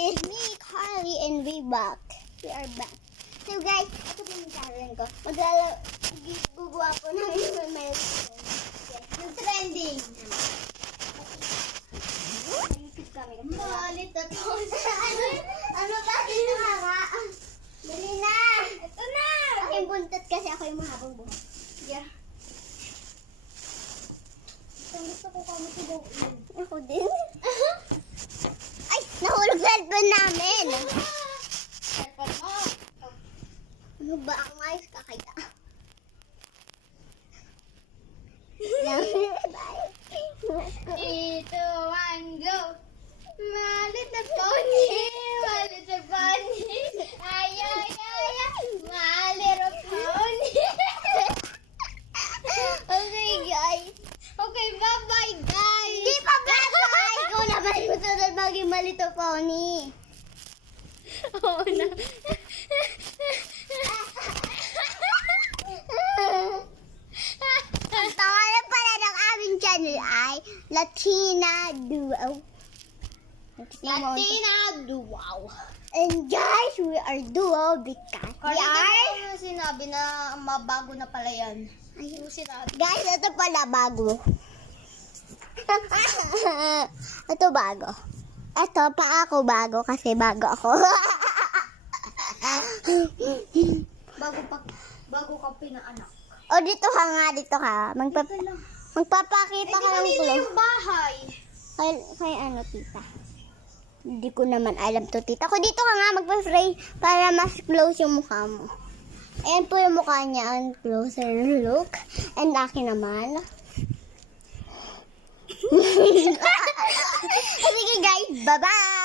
is me, Carly, and we are back. So guys, ito po yung challenge ko. Guguha po ng milestone. Yes, yung trending. YouTube kami. Malit na to. Ano ba? Dito ka nga. Dali na. Ito na. Aking buntot kasi ako yung mahabang buhok. Yeah. Gusto ko kamatubuin. Ako din. Ay, nahulog cellphone namin. Cellphone mo. Ano ba ang ayos ka kaya? Ito ang go. Malit na pony. Malit na pony. Ay, ay, ay, ay. Malit na pony. Okay, guys. Okay, bye-bye, guys. Hindi pa bye-bye. Ikaw naman yung sunod maging malito, pony. Oo na. Ang pangalan pala ng aming channel ay Latina Duo. Latina Duo. And guys, we are duo because we are... Yung sinabi na mabago na pala yan. Yung sinabi. Guys, ito pala bago. Ito bago. Ito pa ako bago kasi bago ako. Bago ka pinaanak. O dito ka nga, dito ka. Magpapakita ka ng Kanina clue. yung bahay. Kay ano, tita? Hindi ko naman alam to, tita. Kung dito ka nga, magpa-spray para mas close yung mukha mo. Ayan po yung mukha niya, ang closer look. And akin naman. Sige guys, bye-bye!